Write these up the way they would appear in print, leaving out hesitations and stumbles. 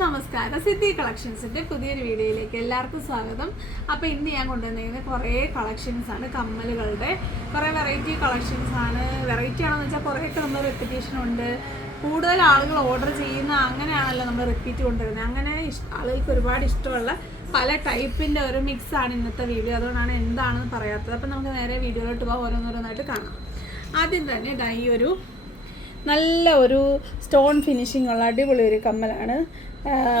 നമസ്കാരം. സിദ്ധി കളക്ഷൻസിൻ്റെ പുതിയൊരു വീഡിയോയിലേക്ക് എല്ലാവർക്കും സ്വാഗതം. അപ്പോൾ ഇന്ന് ഞാൻ കൊണ്ടുവന്നിരിക്കുന്നത് കുറേ കളക്ഷൻസാണ്, കമ്മലുകളുടെ കുറേ വെറൈറ്റി കളക്ഷൻസാണ്. വെറൈറ്റി ആണെന്ന് വെച്ചാൽ കുറേയൊക്കെ നമ്മൾ റെപ്പിറ്റേഷൻ ഉണ്ട്. കൂടുതൽ ആളുകൾ ഓർഡർ ചെയ്യുന്ന അങ്ങനെയാണല്ലോ നമ്മൾ റിപ്പീറ്റ് കൊണ്ടുവരുന്നത്. അങ്ങനെ ആളുകൾക്ക് ഒരുപാട് ഇഷ്ടമുള്ള പല ടൈപ്പിൻ്റെ ഒരു മിക്സാണ് ഇന്നത്തെ വീഡിയോ. അതുകൊണ്ടാണ് എന്താണെന്ന് പറയാത്തത്. അപ്പോൾ നമുക്ക് നേരെ വീഡിയോയിലോട്ട് പോകാം, ഓരോന്നോരോന്നായിട്ട് കാണാം. ആദ്യം തന്നെ ഈ ഒരു നല്ല ഒരു സ്റ്റോൺ ഫിനിഷിംഗ് ഉള്ള അടിപൊളി ഒരു കമ്മലാണ്.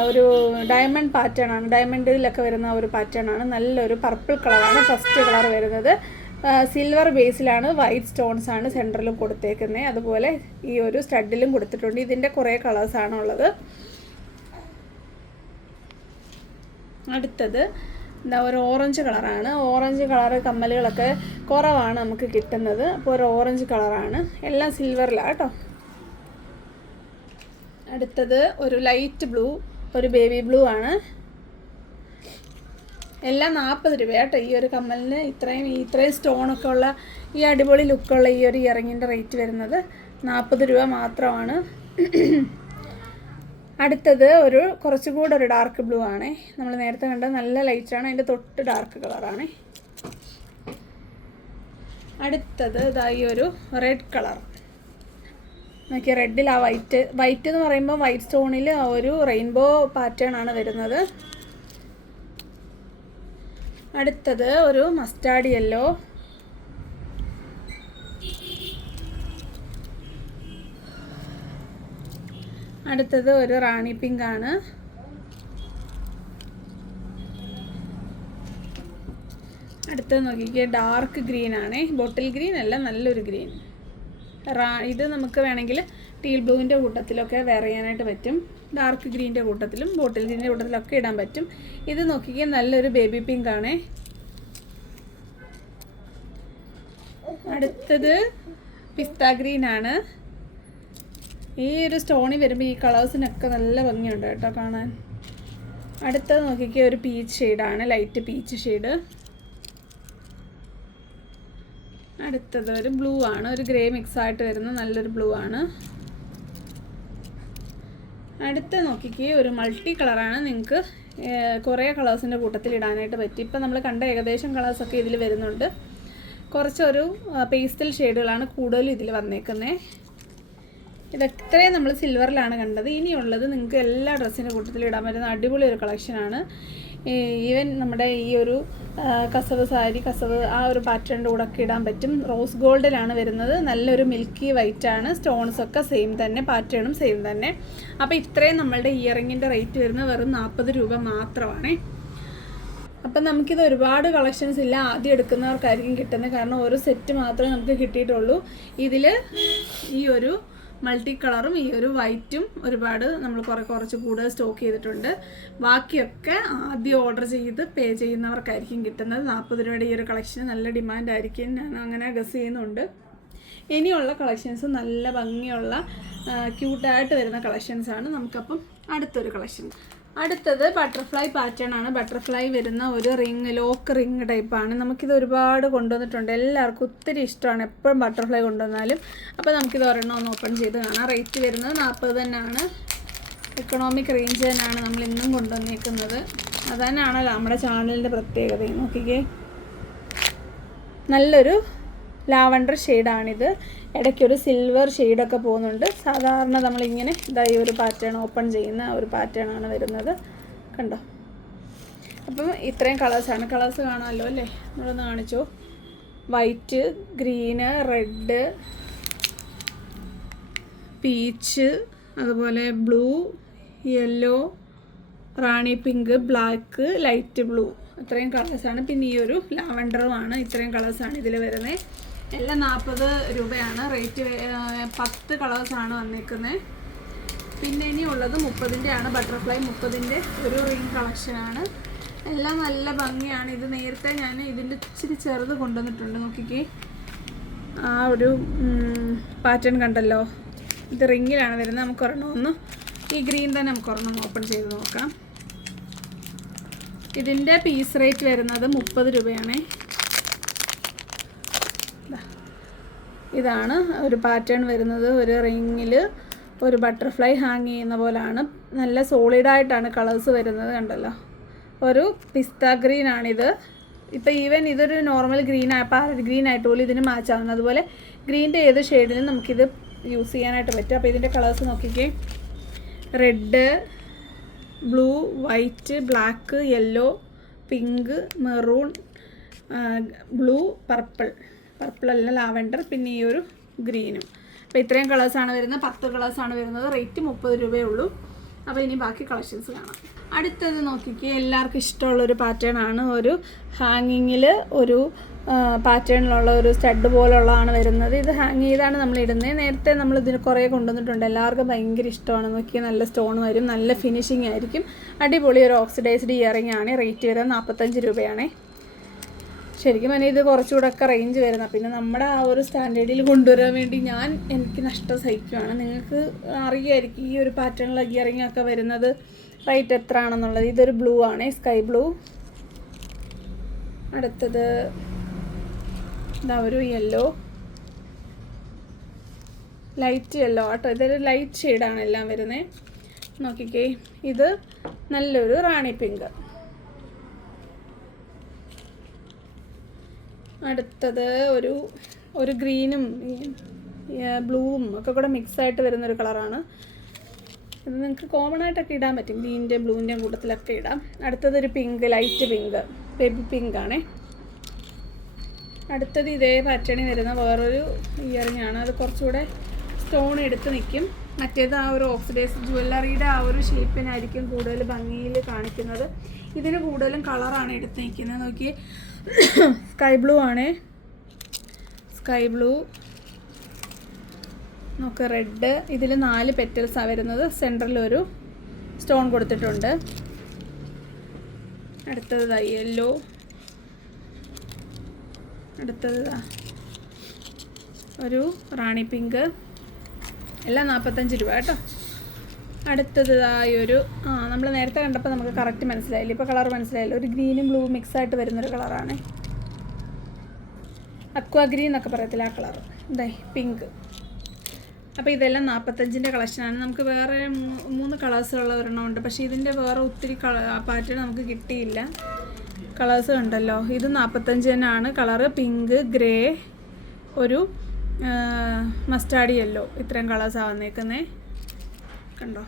ഒരു ഡയമണ്ട് പാറ്റേൺ ആണ്, ഡയമണ്ടിലൊക്കെ വരുന്ന ഒരു പാറ്റേൺ ആണ്. നല്ലൊരു പർപ്പിൾ കളറാണ് ഫസ്റ്റ് കളർ വരുന്നത്. സിൽവർ ബേസിലാണ്, വൈറ്റ് സ്റ്റോൺസ് ആണ് സെൻറ്ററിൽ കൊടുത്തേക്കുന്നത്. അതുപോലെ ഈ ഒരു സ്റ്റഡിലും കൊടുത്തിട്ടുണ്ട്. ഇതിൻ്റെ കുറേ കളേഴ്സാണ് ഉള്ളത്. അടുത്തത് ഒരു ഓറഞ്ച് കളറാണ്. ഓറഞ്ച് കളർ കമ്മലുകളൊക്കെ കുറവാണ് നമുക്ക് കിട്ടുന്നത്. അപ്പോൾ ഒരു ഓറഞ്ച് കളറാണ്, എല്ലാം സിൽവറിലാണ് കേട്ടോ. അടുത്തത് ഒരു ലൈറ്റ് ബ്ലൂ, ഒരു ബേബി ബ്ലൂ ആണ്. എല്ലാം 40 രൂപ കേട്ടോ. ഈ ഒരു കമ്മലിന് ഇത്രയും സ്റ്റോണൊക്കെ ഉള്ള ഈ അടിപൊളി ലുക്കുള്ള ഈ ഒരു ഇയറിങ്ങിൻ്റെ റേറ്റ് വരുന്നത് 40 രൂപ മാത്രമാണ്. അടുത്തത് കുറച്ചുകൂടെ ഒരു ഡാർക്ക് ബ്ലൂ ആണ്. നമ്മൾ നേരത്തെ കണ്ട നല്ല ലൈറ്റാണ്, അതിൻ്റെ തൊട്ട് ഡാർക്ക് കളറാണ്. അടുത്തത് ഈ ഒരു റെഡ് കളർ നോക്കിയാൽ റെഡിൽ ആ വൈറ്റ് എന്ന് പറയുമ്പോൾ വൈറ്റ് സ്റ്റോണിൽ ഒരു റെയിൻബോ പാറ്റേൺ ആണ് വരുന്നത്. അടുത്തത് ഒരു മസ്റ്റാർഡ് യെല്ലോ. അടുത്തത് ഒരു റാണി പിങ്ക് ആണ്. അടുത്തത് നോക്കിക്കുക, ഡാർക്ക് ഗ്രീൻ ആണ്, ബോട്ടിൽ ഗ്രീൻ അല്ല, നല്ലൊരു ഗ്രീൻ. ഇത് നമുക്ക് വേണമെങ്കിൽ ടീൽ ബ്ലൂവിൻ്റെ കൂട്ടത്തിലൊക്കെ വെയർ ചെയ്യാനായിട്ട് പറ്റും. ഡാർക്ക് ഗ്രീൻ്റെ കൂട്ടത്തിലും ബോട്ടിൽ ഗ്രീൻ്റെ കൂട്ടത്തിലൊക്കെ ഇടാൻ പറ്റും. ഇത് നോക്കിക്കുക, നല്ലൊരു ബേബി പിങ്ക് ആണ്. അടുത്തത് പിസ്ത ഗ്രീൻ ആണ്. ഈ ഒരു സ്റ്റോണിൽ വരുമ്പോൾ ഈ കളേഴ്സിനൊക്കെ നല്ല ഭംഗിയുണ്ട് കേട്ടോ കാണാൻ. അടുത്തത് നോക്കിക്കുക, ഒരു പീച്ച് ഷെയ്ഡാണ്, ലൈറ്റ് പീച്ച് ഷെയ്ഡ്. അടുത്തത് ഒരു ബ്ലൂ ആണ്, ഒരു ഗ്രേ മിക്സ് ആയിട്ട് വരുന്ന നല്ലൊരു ബ്ലൂ ആണ്. അടുത്ത നോക്കിക്കുക, ഒരു മൾട്ടി കളറാണ്. നിങ്ങൾക്ക് കുറേ കളേഴ്സിൻ്റെ കൂട്ടത്തിൽ ഇടാനായിട്ട് പറ്റും. ഇപ്പം നമ്മൾ കണ്ട ഏകദേശം കളേഴ്സൊക്കെ ഇതിൽ വരുന്നുണ്ട്. കുറച്ചൊരു പേസ്റ്റൽ ഷെയ്ഡുകളാണ് കൂടുതലും ഇതിൽ വന്നേക്കുന്നത്. ഇത്രയും നമ്മൾ സിൽവറിലാണ് കണ്ടത്. ഇനിയുള്ളത് നിങ്ങൾക്ക് എല്ലാ ഡ്രസ്സിൻ്റെ കൂട്ടത്തിലും ഇടാൻ പറ്റുന്ന അടിപൊളി ഒരു കളക്ഷനാണ്. ഈവൻ നമ്മുടെ ഈ ഒരു കസവ് സാരി, കസവ് ആ ഒരു പാറ്റേണിൻ്റെ കൂടെ ഒക്കെ ഇടാൻ പറ്റും. റോസ് ഗോൾഡിലാണ് വരുന്നത്. നല്ലൊരു മിൽക്കി വൈറ്റ് ആണ്. സ്റ്റോൺസൊക്കെ സെയിം തന്നെ, പാറ്റേണും സെയിം തന്നെ. അപ്പോൾ ഇത്രയും നമ്മളുടെ ഇയറിങ്ങിൻ്റെ റേറ്റ് വരുന്നത് വെറും 40 രൂപ മാത്രമാണ്. അപ്പം നമുക്കിത് ഒരുപാട് കളക്ഷൻസ് ഇല്ല, ആദ്യം എടുക്കുന്നവർക്കായിരിക്കും കിട്ടുന്നത്. കാരണം ഒരു സെറ്റ് മാത്രമേ നമുക്ക് കിട്ടിയിട്ടുള്ളൂ. ഇതിൽ ഈ ഒരു മൾട്ടി കളറും ഈ ഒരു വൈറ്റും ഒരുപാട് നമ്മൾ കുറച്ച് കൂടുതൽ സ്റ്റോക്ക് ചെയ്തിട്ടുണ്ട്. ബാക്കിയൊക്കെ ആദ്യം ഓർഡർ ചെയ്ത് പേ ചെയ്യുന്നവർക്കായിരിക്കും കിട്ടുന്നത്. 40 രൂപയുടെ ഈ ഒരു കളക്ഷന് നല്ല ഡിമാൻഡായിരിക്കും, ഞാൻ അങ്ങനെ ഗസ് ചെയ്യുന്നുണ്ട്. ഇനിയുള്ള കളക്ഷൻസ് നല്ല ഭംഗിയുള്ള ക്യൂട്ടായിട്ട് വരുന്ന കളക്ഷൻസാണ്. നമുക്കപ്പം അടുത്തൊരു കളക്ഷൻ. അടുത്തത് ബട്ടർഫ്ലൈ പാറ്റേൺ ആണ്. ബട്ടർഫ്ലൈ വരുന്ന ഒരു ലോക്ക് റിങ് ടൈപ്പാണ്. നമുക്കിത് ഒരുപാട് കൊണ്ടുവന്നിട്ടുണ്ട്, എല്ലാവർക്കും ഒത്തിരി ഇഷ്ടമാണ് എപ്പോഴും ബട്ടർഫ്ലൈ കൊണ്ടുവന്നാലും. അപ്പോൾ നമുക്കിത് ഒരെണ്ണം ഒന്ന് ഓപ്പൺ ചെയ്ത് കാണാം. റേറ്റ് വരുന്നത് 40 തന്നെയാണ്. എക്കണോമിക് റേഞ്ച് തന്നെയാണ് നമ്മൾ ഇന്നും കൊണ്ടുവന്നേക്കുന്നത്. അത് തന്നെയാണല്ലോ നമ്മുടെ ചാനലിൻ്റെ പ്രത്യേകത. നോക്കിക്കേ, നല്ലൊരു ലാവണ്ടർ ഷെയ്ഡാണിത്. ഇടയ്ക്കൊരു സിൽവർ ഷെയ്ഡൊക്കെ പോകുന്നുണ്ട്. സാധാരണ നമ്മളിങ്ങനെ ഈ ഒരു പാറ്റേൺ ഓപ്പൺ ചെയ്യുന്ന ഒരു പാറ്റേൺ ആണ് വരുന്നത്, കണ്ടോ. അപ്പം ഇത്രയും കളേഴ്സാണ്. കളേഴ്സ് കാണാമല്ലോ അല്ലേ, നമ്മളൊന്ന് കാണിച്ചു. വൈറ്റ്, ഗ്രീന്, റെഡ്, പീച്ച്, അതുപോലെ ബ്ലൂ, യെല്ലോ, റാണി പിങ്ക്, ബ്ലാക്ക്, ലൈറ്റ് ബ്ലൂ, ഇത്രയും കളേഴ്സാണ്. പിന്നെ ഈ ഒരു ലാവണ്ടറുമാണ്. ഇത്രയും കളേഴ്സാണ് ഇതിൽ വരുന്നത്. എല്ലാം 40 രൂപയാണ് റേറ്റ്. 10 കളേഴ്സാണ് വന്നേക്കുന്നത്. പിന്നെ ഇനിയുള്ളത് 30ൻ്റെ ആണ്. ബട്ടർഫ്ലൈ 30ൻ്റെ ഒരു റിംഗ് കളക്ഷനാണ്. എല്ലാം നല്ല ഭംഗിയാണ്. ഇത് നേരത്തെ ഞാൻ ഇതിൻ്റെ ഇച്ചിരി ചെറുത് കൊണ്ടുവന്നിട്ടുണ്ട്. നോക്കിക്കേ, ആ ഒരു പാറ്റേൺ കണ്ടല്ലോ. ഇത് റിങ്ങിലാണ് വരുന്നത്. നമുക്കൊരെണ്ണം ഈ ഗ്രീൻ തന്നെ നമുക്കൊരെണ്ണം ഓപ്പൺ ചെയ്ത് നോക്കാം. ഇതിൻ്റെ പീസ് റേറ്റ് വരുന്നത് 30 രൂപയാണ്. ഇതാണ് ഒരു പാറ്റേൺ വരുന്നത്. ഒരു റിങ്ങിൽ ഒരു ബട്ടർഫ്ലൈ ഹാങ് ചെയ്യുന്ന പോലെയാണ്. നല്ല സോളിഡായിട്ടാണ് കളേഴ്സ് വരുന്നത്, കണ്ടല്ലോ. ഒരു പിസ്ത ഗ്രീനാണിത്. ഇപ്പോൾ ഈവൻ ഇതൊരു നോർമൽ പാരറ്റ് ഗ്രീൻ ആയിട്ട് പോലും ഇതിന് മാച്ച് ആവുന്നത്. അതുപോലെ ഗ്രീൻ്റെ ഏത് ഷെയ്ഡിലും നമുക്കിത് യൂസ് ചെയ്യാനായിട്ട് പറ്റും. അപ്പോൾ ഇതിൻ്റെ കളേഴ്സ് നോക്കിക്കേ. Red, blue, white, black, yellow, pink, maroon, blue, പർപ്പിളല്ല ലാവൻഡർ, പിന്നെ ഈ ഒരു ഗ്രീനും. അപ്പോൾ ഇത്രയും കളേഴ്സാണ് വരുന്നത്. 10 കളേഴ്സാണ് വരുന്നത്. റേറ്റ് 30 രൂപയേ ഉള്ളൂ. അപ്പോൾ ഇനി ബാക്കി കളക്ഷൻസ് കാണാം. അടുത്തത് നോക്കിക്കേ, എല്ലാവർക്കും ഇഷ്ടമുള്ളൊരു പാറ്റേൺ ആണ്. ഒരു ഹാങ്ങിങ്ങിൽ ഒരു പാറ്റേണിലുള്ള ഒരു സ്റ്റഡ് പോലുള്ളതാണ് വരുന്നത്. ഇത് ഹാങ് ചെയ്താണ് നമ്മൾ ഇടുന്നത്. നേരത്തെ നമ്മൾ ഇതിന് കുറേ കൊണ്ടുവന്നിട്ടുണ്ട്. എല്ലാവർക്കും ഭയങ്കര ഇഷ്ടമാണ്. നോക്കിയാൽ നല്ല സ്റ്റോൺ വരും, നല്ല ഫിനിഷിംഗ് ആയിരിക്കും. അടിപൊളി ഒരു ഓക്സിഡൈസ്ഡ് ഇയറിംഗ് ആണ്. റേറ്റ് വരുന്നത് 45 രൂപയാണേ. ശരിക്കും പറഞ്ഞാൽ ഇത് കുറച്ചുകൂടെ ഒക്കെ റേഞ്ച് വരുന്നത്. പിന്നെ നമ്മുടെ ആ ഒരു സ്റ്റാൻഡേർഡിൽ കൊണ്ടുവരാൻ വേണ്ടി എനിക്ക് നഷ്ടം സഹിക്കുകയാണ്. നിങ്ങൾക്ക് അറിയായിരിക്കും ഈ ഒരു പാറ്റേണിലെ ഇയറിംഗ് ഒക്കെ വരുന്നത് റേറ്റ് എത്ര ആണെന്നുള്ളത്. ഇതൊരു ബ്ലൂ ആണ്, സ്കൈ ബ്ലൂ. അടുത്തത് ഇതാ ഒരു യെല്ലോ, ലൈറ്റ് യെല്ലോ കേട്ടോ. ഇതൊരു ലൈറ്റ് ഷെയ്ഡാണ് എല്ലാം വരുന്നത്. നോക്കിക്കേ, ഇത് നല്ലൊരു റാണി പിങ്ക്. അടുത്തത് ഒരു ഗ്രീനും ബ്ലൂവും ഒക്കെ കൂടെ മിക്സായിട്ട് വരുന്നൊരു കളറാണ്. ഇത് നിങ്ങൾക്ക് കോമൺ ആയിട്ടൊക്കെ ഇടാൻ പറ്റും. ഗ്രീനിൻ്റെയും ബ്ലൂവിൻ്റെയും കൂട്ടത്തിലൊക്കെ ഇടാം. അടുത്തതൊരു pink, light pink, baby pink ആണേ. അടുത്തത് ഇതേ പാറ്റേണിൽ വരുന്ന വേറൊരു ഇയറിംഗ് ആണ്. അത് കുറച്ചുകൂടെ സ്റ്റോൺ എടുത്ത് നിൽക്കും. മറ്റേത് ആ ഒരു ഓക്സിഡൈസ് ജ്വല്ലറിയുടെ ആ ഒരു ഷേപ്പിനായിരിക്കും കൂടുതൽ ഭംഗിയിൽ കാണിക്കുന്നത്. ഇതിന് കൂടുതലും കളറാണ് എടുത്ത് നിൽക്കുന്നത്. നോക്കി, സ്കൈ ബ്ലൂ ആണേ, സ്കൈ ബ്ലൂ. നോക്ക്, റെഡ്. ഇതിൽ 4 പെറ്റൽസാണ് വരുന്നത്. സെൻറ്ററിലൊരു സ്റ്റോൺ കൊടുത്തിട്ടുണ്ട്. അടുത്തത് യെല്ലോ. അടുത്തത് ഒരു റാണി പിങ്ക്. എല്ലാം 45 രൂപ കേട്ടോ. അടുത്തത് ഒരു നമ്മൾ നേരത്തെ കണ്ടപ്പോൾ നമുക്ക് കറക്റ്റ് മനസ്സിലായില്ല. ഇപ്പോൾ കളർ മനസ്സിലായില്ല. ഒരു ഗ്രീനും ബ്ലൂ മിക്സായിട്ട് വരുന്നൊരു കളറാണ്. അക്വാ ഗ്രീൻ എന്നൊക്കെ പറയത്തില്ല, ആ കളർ. ഇതേ പിങ്ക്. അപ്പോൾ ഇതെല്ലാം 45ൻ്റെ കളക്ഷനാണ്. നമുക്ക് വേറെ 3 കളേഴ്സുള്ള ഒരെണ്ണമുണ്ട്. പക്ഷേ ഇതിൻ്റെ വേറെ ഒത്തിരി പാറ്റേൺ നമുക്ക് കിട്ടിയില്ല. കളേഴ്സ് കണ്ടല്ലോ. ഇത് 45 തന്നെയാണ്. കളറ് പിങ്ക്, ഗ്രേ, ഒരു മസ്റ്റാർഡ് യെല്ലോ. ഇത്രയും കളേഴ്സാണ് വന്നേക്കുന്നത്, കണ്ടോ.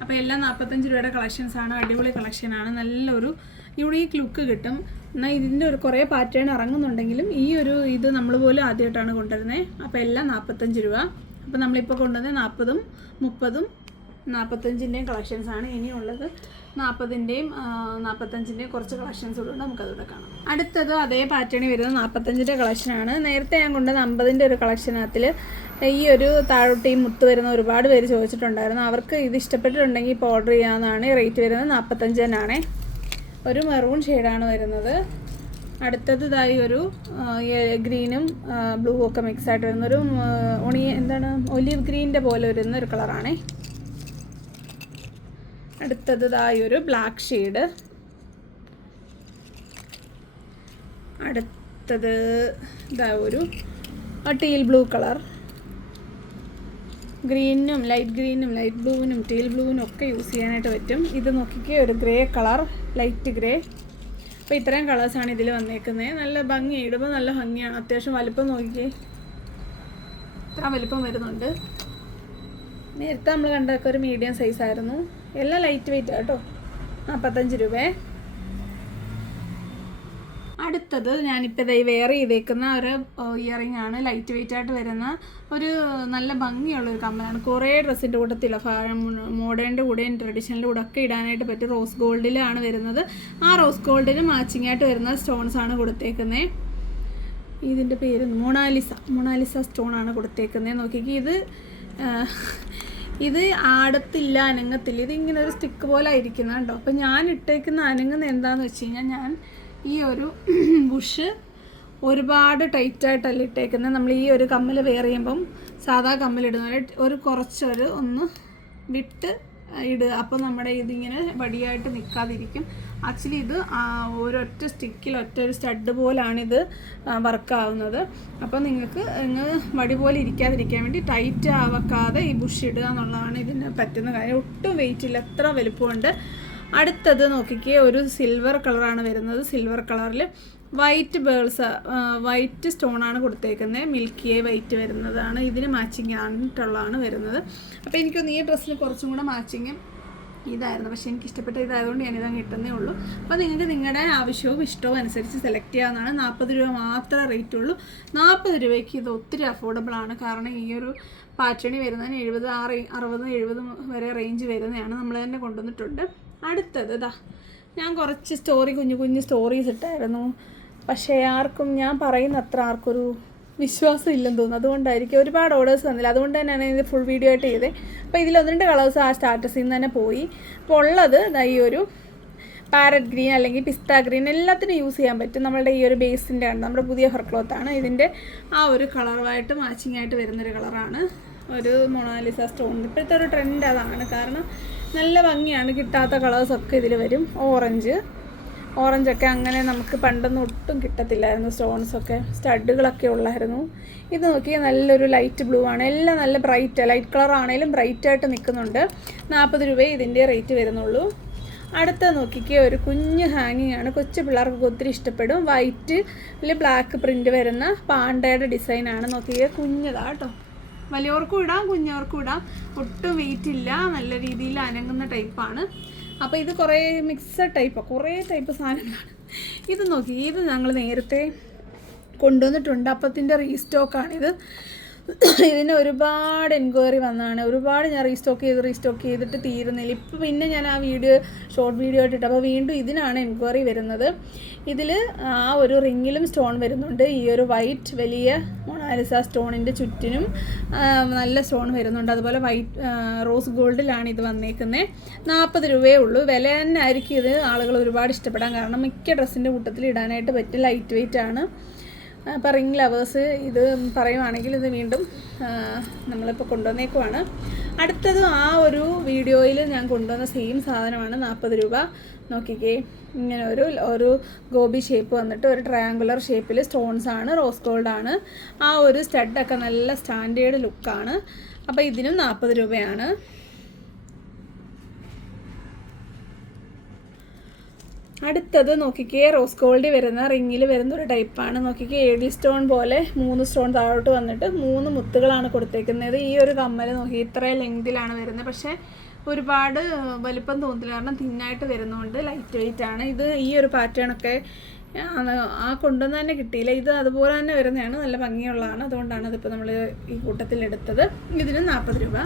അപ്പോൾ എല്ലാം 45 രൂപയുടെ കളക്ഷൻസാണ്. അടിപൊളി കളക്ഷനാണ്. നല്ലൊരു യുണീക്ക് ലുക്ക് കിട്ടും. എന്നാൽ ഇതിൻ്റെ ഒരു കുറേ പാറ്റേൺ ഇറങ്ങുന്നുണ്ടെങ്കിലും ഇത് നമ്മൾ പോലും ആദ്യമായിട്ടാണ് കൊണ്ടുവരുന്നത്. അപ്പോൾ എല്ലാം 45 രൂപ. അപ്പോൾ നമ്മളിപ്പോൾ കൊണ്ടുവന്നത് 40ഉം 30ഉം 45ൻ്റെയും കളക്ഷൻസാണ്. ഇനിയുള്ളത് 40ൻ്റെയും 45ൻ്റെയും കുറച്ച് കളക്ഷൻസ് കൂടെ നമുക്കതിവിടെ കാണാം. അടുത്തത് അതേ പാറ്റേണിൽ വരുന്ന 45ൻ്റെ കളക്ഷനാണ്. നേരത്തെ ഞാൻ കൊണ്ടുവന്ന 50ൻ്റെ ഒരു കളക്ഷനകത്തിൽ ഈ ഒരു താഴോട്ട് മുത്ത് വരുന്ന ഒരുപാട് പേര് ചോദിച്ചിട്ടുണ്ടായിരുന്നു. അവർക്ക് ഇത് ഇഷ്ടപ്പെട്ടിട്ടുണ്ടെങ്കിൽ ഇപ്പോൾ ഓർഡർ ചെയ്യാവുന്നതാണ്. റേറ്റ് വരുന്നത് 45 തന്നെയാണ്. ഒരു മെറൂൺ ഷെയ്ഡാണ് വരുന്നത്. അടുത്തത് ഇതായി ഒരു ഗ്രീനും ബ്ലൂ ഒക്കെ മിക്സായിട്ട് വരുന്നൊരു ഒലിവ് ഗ്രീൻ്റെ പോലെ വരുന്ന ഒരു കളറാണേ. അടുത്തത് ഇതായി ഒരു ബ്ലാക്ക് ഷെയ്ഡ്. അടുത്തത് ഇതാ ഒരു ടീൽ ബ്ലൂ കളർ. ഗ്രീനും ലൈറ്റ് ബ്ലൂവിനും ടീൽ ബ്ലൂവിനും ഒക്കെ യൂസ് ചെയ്യാനായിട്ട് പറ്റും. ഇത് നോക്കിക്കേ, ഒരു ഗ്രേ കളർ, ലൈറ്റ് ഗ്രേ. അപ്പോൾ ഇത്രയും കളേഴ്സാണ് ഇതിൽ വന്നേക്കുന്നത്. നല്ല ഭംഗി, ഇടുമ്പോൾ നല്ല ഭംഗിയാണ്. അത്യാവശ്യം വലിപ്പം നോക്കിക്കേ, ഇത്ര വലിപ്പം വരുന്നുണ്ട്. നേരത്തെ നമ്മൾ കണ്ടതൊക്കെ ഒരു മീഡിയം സൈസായിരുന്നു. എല്ലാം ലൈറ്റ് വെയിറ്റ് കേട്ടോ. 45 രൂപയെ. അടുത്തത് ഞാനിപ്പോൾ ഇതായി വെയർ ചെയ്തേക്കുന്ന ഒരു ഇയറിംഗ് ആണ്. ലൈറ്റ് വെയിറ്റ് ആയിട്ട് വരുന്ന ഒരു നല്ല ഭംഗിയുള്ളൊരു കമ്മലാണ്. കുറേ ഡ്രസ്സിൻ്റെ കൂട്ടത്തില്ല, മോഡേണിൻ്റെ കൂടെയും ട്രഡീഷണലിൻ്റെ കൂടെ ഒക്കെ ഇടാനായിട്ട് പറ്റും. റോസ് ഗോൾഡിലാണ് വരുന്നത്. ആ റോസ് ഗോൾഡിന് മാച്ചിങ് ആയിട്ട് വരുന്ന സ്റ്റോൺസാണ് കൊടുത്തേക്കുന്നത്. ഇതിൻ്റെ പേര് മൊണാലിസ സ്റ്റോണാണ് കൊടുത്തേക്കുന്നത്. നോക്കിക്കേ, ഇത് ആടത്തില്ല, അനങ്ങത്തില്ല. ഇതിങ്ങനെ ഒരു സ്റ്റിക്ക് പോലെ ഇരിക്കുന്ന കേട്ടോ. അപ്പം ഞാൻ ഇട്ടേക്കുന്ന അനങ്ങുന്ന എന്താണെന്ന് വെച്ച് കഴിഞ്ഞാൽ, ഞാൻ ഈ ഒരു ബുഷ് ഒരുപാട് ടൈറ്റായിട്ടല്ല ഇട്ടേക്കുന്നത്. നമ്മൾ ഈ ഒരു കമ്മൽ വെയർ ചെയ്യുമ്പം സാധാ കമ്മലിടുന്ന ഒരു കുറച്ചൊരു ഒന്ന് വിട്ട് ഇടുക. അപ്പോൾ നമ്മുടെ ഇതിങ്ങനെ വടിയായിട്ട് നിൽക്കാതിരിക്കും. ആക്ച്വലി ഇത് ഒരൊറ്റ സ്റ്റിക്കിൽ ഒരു സ്റ്റഡ് പോലാണിത് വർക്കാവുന്നത്. അപ്പോൾ നിങ്ങൾക്ക് വടി പോലെ ഇരിക്കാതിരിക്കാൻ വേണ്ടി ടൈറ്റ് ആവാക്കാതെ ഈ ബുഷ് ഇടുക എന്നുള്ളതാണ് ഇതിന് പറ്റുന്ന കാര്യം. ഒട്ടും വെയിറ്റ് ഇല്ല, എത്ര വലുപ്പമുണ്ട്. അടുത്തത് നോക്കിക്കേ, ഒരു സിൽവർ കളറാണ് വരുന്നത്. സിൽവർ കളറിൽ വൈറ്റ് സ്റ്റോണാണ് കൊടുത്തേക്കുന്നത്. മിൽക്കിയെ വൈറ്റ് വരുന്നതാണ്. ഇതിന് മാച്ചിങ് ആയിട്ടുള്ളതാണ് വരുന്നത്. അപ്പോൾ എനിക്കൊന്ന് ഈ ഡ്രസ്സിന് കുറച്ചും കൂടെ മാച്ചിങ് ഇതായിരുന്നു, പക്ഷേ എനിക്ക് ഇഷ്ടപ്പെട്ട ഇതായതുകൊണ്ട് ഞാനിതങ്ങ് കിട്ടുന്നേ ഉള്ളൂ. അപ്പോൾ നിങ്ങൾക്ക് നിങ്ങളുടെ ആവശ്യവും ഇഷ്ടവും അനുസരിച്ച് സെലക്ട് ചെയ്യാവുന്നതാണ്. 40 രൂപ മാത്രമേ റേറ്റ് ഉള്ളൂ. 40 രൂപയ്ക്ക് ഇത് ഒത്തിരി അഫോർഡബിൾ ആണ്. കാരണം ഈ ഒരു പാറ്റേണി വരുന്നതിന് 60-70 വരെ റേഞ്ച് വരുന്നതാണ്. നമ്മൾ തന്നെ കൊണ്ടുവന്നിട്ടുണ്ട്. അടുത്തത് ഇതാ, ഞാൻ കുറച്ച് കുഞ്ഞു സ്റ്റോറീസ് ഇട്ടായിരുന്നു. പക്ഷേ ഞാൻ പറയുന്ന അത്ര ആർക്കൊരു വിശ്വാസം ഇല്ലെന്ന് തോന്നുന്നു. അതുകൊണ്ടായിരിക്കും ഒരുപാട് ഓർഡേഴ്സ് വന്നില്ല. അതുകൊണ്ട് തന്നെയാണ് ഇത് ഫുൾ വീഡിയോ ആയിട്ട് ചെയ്തത്. അപ്പോൾ ഇതിൽ 1-2 കളേഴ്സ് ആ സ്റ്റാറ്റസിൽ നിന്ന് തന്നെ പോയി. അപ്പോൾ ഉള്ളത് ഈ ഒരു പാരറ്റ് ഗ്രീൻ അല്ലെങ്കിൽ പിസ്ത ഗ്രീൻ എല്ലാത്തിനും യൂസ് ചെയ്യാൻ പറ്റും. നമ്മളുടെ ഈ ഒരു ബേസിൻ്റെ ആണ്, നമ്മുടെ പുതിയ ഫർ ക്ലോത്താണ്. ഇതിൻ്റെ ആ ഒരു കളറുമായിട്ട് മാച്ചിങ് ആയിട്ട് വരുന്നൊരു കളറാണ്. ഒരു മൊണാലിസ സ്റ്റോൺ. ഇപ്പോഴത്തെ ഒരു ട്രെൻഡ് അതാണ്. കാരണം നല്ല ഭംഗിയാണ്. കിട്ടാത്ത കളേഴ്സൊക്കെ ഇതിൽ വരും. ഓറഞ്ചൊക്കെ അങ്ങനെ നമുക്ക് പണ്ടൊന്നും ഒട്ടും കിട്ടത്തില്ലായിരുന്നു. സ്റ്റോൺസൊക്കെ സ്റ്റഡുകളൊക്കെ ഉള്ളായിരുന്നു. ഇത് നോക്കിയാൽ നല്ലൊരു ലൈറ്റ് ബ്ലൂ ആണ്. എല്ലാം നല്ല ലൈറ്റ് കളർ ആണെങ്കിലും ബ്രൈറ്റായിട്ട് നിൽക്കുന്നുണ്ട്. 40 രൂപയെ ഇതിൻ്റെ റേറ്റ് വരുന്നുള്ളൂ. അടുത്ത നോക്കിക്കുക, ഒരു കുഞ്ഞ് ഹാങ്ങിങ് ആണ്. കൊച്ചു പിള്ളേർക്കൊക്കെ ഒത്തിരി ഇഷ്ടപ്പെടും. വൈറ്റിൽ ബ്ലാക്ക് പ്രിൻ്റ് വരുന്ന പാണ്ടയുടെ ഡിസൈനാണ്. നോക്കിക്കുക, കുഞ്ഞതാട്ടോ. വലിയവർക്കും ഇടാം, കുഞ്ഞവർക്കും ഇടാം. ഒട്ടും വെയിറ്റ് ഇല്ല, നല്ല രീതിയിൽ അനങ്ങുന്ന ടൈപ്പാണ്. അപ്പോൾ ഇത് കുറേ മിക്സഡ് ടൈപ്പാണ്, കുറേ ടൈപ്പ് സാധനങ്ങളാണ്. ഇത് നോക്കി, ഇത് ഞങ്ങൾ നേരത്തെ കൊണ്ടുവന്നിട്ടുണ്ട്. അപ്പത്തിൻ്റെ റീസ്റ്റോക്കാണിത്. ഇതിന് ഒരുപാട് എൻക്വയറി വന്നതാണ്. ഒരുപാട് ഞാൻ റീസ്റ്റോക്ക് ചെയ്തിട്ട് തീരുന്നില്ല. ഇപ്പോൾ പിന്നെ ഞാൻ ആ ഷോർട്ട് വീഡിയോ ഇട്ടിട്ട് അപ്പോൾ വീണ്ടും ഇതിനാണ് എൻക്വയറി വരുന്നത്. ഇതിൽ ആ ഒരു റിങ്ങിലും സ്റ്റോൺ വരുന്നുണ്ട്. ഈ ഒരു വൈറ്റ് വലിയ മൊണാലിസ സ്റ്റോണിൻ്റെ ചുറ്റിനും നല്ല സ്റ്റോൺ വരുന്നുണ്ട്. അതുപോലെ റോസ് ഗോൾഡിലാണ് ഇത് വന്നേക്കുന്നത്. 40 രൂപയേ ഉള്ളൂ. വില തന്നെ ആയിരിക്കും ഇത് ആളുകൾ ഒരുപാട് ഇഷ്ടപ്പെടാൻ കാരണം മിക്ക ഡ്രസ്സിൻ്റെ കൂട്ടത്തിൽ ഇടാനായിട്ട് പറ്റും. ലൈറ്റ് വെയിറ്റ് ആണ്. അപ്പോൾ റിംഗ് ലവേഴ്സ് ഇത് പറയുവാണെങ്കിൽ ഇത് വീണ്ടും നമ്മളിപ്പോൾ കൊണ്ടുവന്നേക്കുവാണ്. അടുത്തതും ആ ഒരു വീഡിയോയിൽ ഞാൻ കൊണ്ടുവന്ന സെയിം സാധനമാണ്. 40 രൂപ. നോക്കിക്കേ, ഇങ്ങനെ ഒരു ഗോബി ഷേപ്പ് വന്നിട്ട് ഒരു ട്രയാങ്കുലർ ഷേപ്പിൽ സ്റ്റോൺസ് ആണ്. റോസ് ഗോൾഡാണ്. ആ ഒരു സ്റ്റഡൊക്കെ നല്ല സ്റ്റാൻഡേർഡ് ലുക്കാണ്. അപ്പോൾ ഇതിനും 40 രൂപയാണ്. അടുത്തത് നോക്കിക്കേ, റോസ് ഗോൾഡിൽ വരുന്ന റിങ്ങിൽ വരുന്ന ഒരു ടൈപ്പാണ്. നോക്കിക്കേ, എഡി സ്റ്റോൺ പോലെ 3 സ്റ്റോൺ താഴോട്ട് വന്നിട്ട് 3 മുത്തുകളാണ് കൊടുത്തേക്കുന്നത്. ഈ ഒരു കമ്മൽ നോക്കി ഇത്രയും ലെങ്തിലാണ് വരുന്നത്. പക്ഷേ ഒരുപാട് വലിപ്പം തോന്നില്ല, കാരണം തിന്നായിട്ട് വരുന്നതുകൊണ്ട് ലൈറ്റ് വെയിറ്റ് ആണ്. ഇത് ഈ ഒരു പാറ്റേണൊക്കെ കൊണ്ടുവന്ന് തന്നെ കിട്ടിയില്ല. ഇത് അതുപോലെ തന്നെ വരുന്നതാണ്, നല്ല ഭംഗിയുള്ളതാണ്. അതുകൊണ്ടാണ് അതിപ്പോൾ നമ്മൾ ഈ കൂട്ടത്തിലെടുത്തത്. ഇതിന് 40 രൂപ.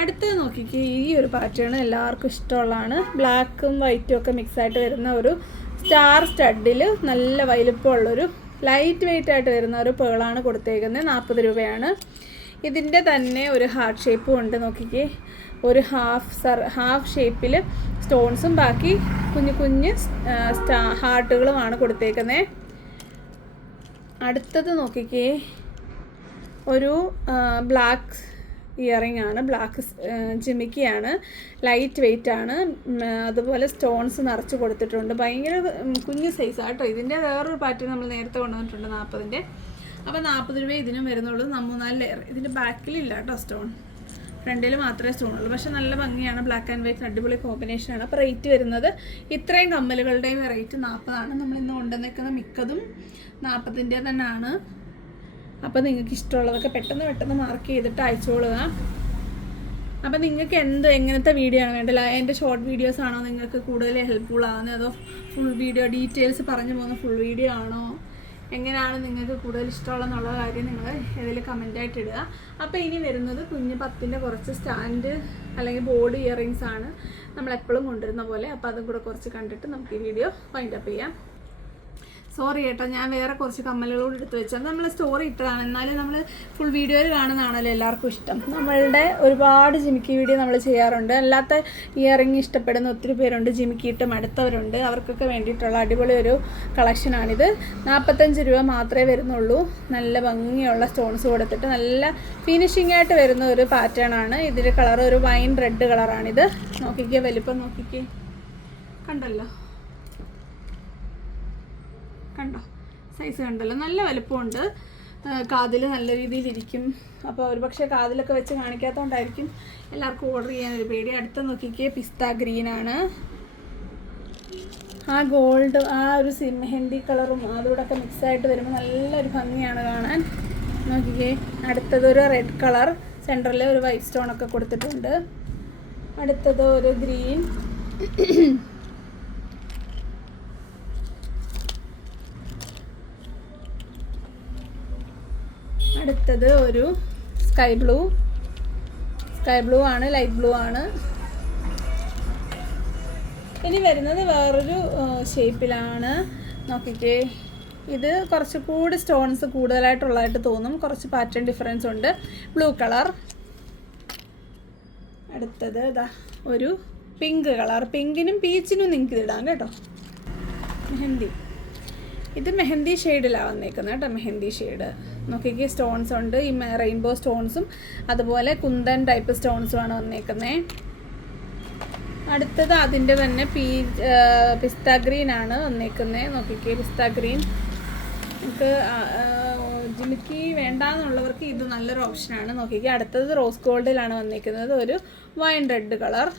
അടുത്തത് നോക്കിക്കേ, ഈ ഒരു പാറ്റേൺ എല്ലാവർക്കും ഇഷ്ടമുള്ളതാണ്. ബ്ലാക്കും വൈറ്റും ഒക്കെ മിക്സായിട്ട് വരുന്ന ഒരു സ്റ്റാർ സ്റ്റഡിൽ നല്ല വലിപ്പമുള്ളൊരു ലൈറ്റ് വെയിറ്റ് ആയിട്ട് വരുന്ന ഒരു പേളാണ് കൊടുത്തേക്കുന്നത്. 40 രൂപയാണ്. ഇതിൻ്റെ തന്നെ ഒരു ഹാർട്ട് ഷേപ്പും ഉണ്ട്. നോക്കിക്കേ, ഒരു ഹാഫ് ഷേപ്പിൽ സ്റ്റോൺസും ബാക്കി കുഞ്ഞു ഹാർട്ടുകളുമാണ് കൊടുത്തേക്കുന്നത്. അടുത്തത് നോക്കിക്കേ, ഒരു ബ്ലാക്ക് ഇയറിംഗ് ആണ്. ബ്ലാക്ക് ജിമിക്കിയാണ്. ലൈറ്റ് വെയിറ്റ് ആണ്. അതുപോലെ സ്റ്റോൺസ് നിറച്ച് കൊടുത്തിട്ടുണ്ട്. ഭയങ്കര കുഞ്ഞു സൈസാണ് കേട്ടോ. ഇതിൻ്റെ വേറൊരു പാറ്റേൺ നമ്മൾ നേരത്തെ കൊണ്ടുവന്നിട്ടുണ്ട് 40-ൻ്റെ. അപ്പോൾ 40 രൂപ ഇതിനും വരുന്നുള്ളൂ. 3-4 ലെയർ. ഇതിൻ്റെ ബാക്കിലില്ല കേട്ടോ സ്റ്റോൺ, ഫ്രണ്ടിൽ മാത്രമേ സ്റ്റോൺ ഉള്ളൂ. പക്ഷേ നല്ല ഭംഗിയാണ്. ബ്ലാക്ക് ആൻഡ് വൈറ്റ് അടിപൊളി കോമ്പിനേഷനാണ്. അപ്പോൾ റേറ്റ് വരുന്നത് ഇത്രയും കമ്മലുകളുടെയും റേറ്റ് 40 ആണ്. നമ്മളിന്ന് കൊണ്ടുവന്നിരിക്കുന്ന മിക്കതും 40-ൻ്റെ തന്നെയാണ്. അപ്പോൾ നിങ്ങൾക്ക് ഇഷ്ടമുള്ളതൊക്കെ പെട്ടെന്ന് മാർക്ക് ചെയ്തിട്ട് അയച്ചോളുക. അപ്പോൾ നിങ്ങൾക്ക് എങ്ങനത്തെ വീഡിയോ ആണ് വേണ്ടത്? എൻ്റെ ഷോർട്ട് വീഡിയോസ് ആണോ നിങ്ങൾക്ക് കൂടുതൽ ഹെൽപ്ഫുൾ ആകുന്നത്, അതോ ഫുൾ വീഡിയോ ഡീറ്റെയിൽസ് പറഞ്ഞു പോകുന്ന ഫുൾ വീഡിയോ ആണോ? എങ്ങനെയാണ് നിങ്ങൾക്ക് കൂടുതൽ ഇഷ്ടമുള്ളതെന്നുള്ള കാര്യം നിങ്ങൾ ഇതിൽ കമൻറ്റായിട്ട് ഇടുക. അപ്പോൾ ഇനി വരുന്നത് കുഞ്ഞ് 10-ൻ്റെ കുറച്ച് സ്റ്റാൻഡ് അല്ലെങ്കിൽ ബോർഡ് ഇയറിങ്സ് ആണ് നമ്മളെപ്പോഴും കൊണ്ടുവരുന്ന പോലെ. അപ്പോൾ അതും കൂടെ കുറച്ച് കണ്ടിട്ട് നമുക്ക് ഈ വീഡിയോ വൈൻഡ് അപ്പ് ചെയ്യാം. സോറി കേട്ടോ, ഞാൻ വേറെ കുറച്ച് കമ്മലുകളോട് എടുത്ത് വെച്ചത് നമ്മൾ സ്റ്റോറി ഇട്ടതാണ്. എന്നാലും നമ്മൾ ഫുൾ വീഡിയോയിൽ കാണുന്നതാണല്ലോ എല്ലാവർക്കും ഇഷ്ടം. നമ്മളുടെ ഒരുപാട് ജിമിക്കി വീഡിയോ നമ്മൾ ചെയ്യാറുണ്ട്. അല്ലാത്ത ഇയറിങ് ഇഷ്ടപ്പെടുന്ന ഒത്തിരി പേരുണ്ട്, ജിമിക്കിയിട്ടും അടുത്തവരുണ്ട്. അവർക്കൊക്കെ വേണ്ടിയിട്ടുള്ള അടിപൊളി ഒരു കളക്ഷനാണിത്. 45 രൂപ മാത്രമേ വരുന്നുള്ളൂ. നല്ല ഭംഗിയുള്ള സ്റ്റോൺസ് കൊടുത്തിട്ട് നല്ല ഫിനിഷിംഗ് ആയിട്ട് വരുന്ന ഒരു പാറ്റേൺ ആണ്. ഇതിൻ്റെ കളർ ഒരു വൈൻ റെഡ് കളറാണിത്. നോക്കിക്കേ, വലിപ്പം നോക്കിക്കേ, കണ്ടല്ലോ, കണ്ടോ സൈസ് കണ്ടല്ലോ, നല്ല വലുപ്പമുണ്ട്. കാതിൽ നല്ല രീതിയിലിരിക്കും. അപ്പോൾ ഒരുപക്ഷെ കാതിലൊക്കെ വെച്ച് കാണിക്കാത്തതുകൊണ്ടായിരിക്കും എല്ലാവർക്കും ഓർഡർ ചെയ്യാനൊരു പേടി. അടുത്ത നോക്കിക്കേ, പിസ്ത ഗ്രീനാണ്. ആ ഗോൾഡ്, ആ ഒരു മെഹന്തി കളറും അതുകൂടെയൊക്കെ മിക്സായിട്ട് വരുമ്പോൾ നല്ലൊരു ഭംഗിയാണ് കാണാൻ. നോക്കിക്കേ, അടുത്തതൊരു റെഡ് കളർ, സെൻറ്ററിൽ ഒരു വൈറ്റ് സ്റ്റോണൊക്കെ കൊടുത്തിട്ടുണ്ട്. അടുത്തത് ഒരു ഗ്രീൻ, അടുത്തത് ഒരു സ്കൈ ബ്ലൂ ആണ്, ലൈറ്റ് ബ്ലൂ ആണ്. ഇനി വരുന്നത് വേറൊരു ഷേപ്പിലാണ്. നോക്കിക്കേ, ഇത് കുറച്ച് കൂടി സ്റ്റോൺസ് കൂടുതലായിട്ടുള്ളതായിട്ട് തോന്നും. കുറച്ച് പാറ്റേൺ ഡിഫറൻസ് ഉണ്ട്. Blue colour. അടുത്തത് ഇതാ ഒരു പിങ്ക് കളർ. പിങ്കിനും പീച്ചിനും നിങ്ങൾക്ക് ഇതിടാം കേട്ടോ. മെഹന്തി, ഇത് മെഹന്തി ഷെയ്ഡിലാണ് വന്നേക്കുന്നത് കേട്ടോ, മെഹന്തി ഷെയ്ഡ്. നോക്കിക്കേ, സ്റ്റോൺസ് ഉണ്ട്. ഈ റെയിൻബോ സ്റ്റോൺസും അതുപോലെ കുന്തൻ ടൈപ്പ് സ്റ്റോൺസുമാണ് വന്നേക്കുന്നത്. അടുത്തത് അതിൻ്റെ തന്നെ പിസ്ത ഗ്രീൻ ആണ് വന്നേക്കുന്നത്. നോക്കിക്കേ, പിസ്ത ഗ്രീൻ. നമുക്ക് ജിമിക്കി വേണ്ടാന്നുള്ളവർക്ക് ഇത് നല്ലൊരു ഓപ്ഷനാണ്. നോക്കിക്കേ, അടുത്തത് റോസ് ഗോൾഡിലാണ് വന്നേക്കുന്നത്, ഒരു വൈൻ റെഡ് കളർ.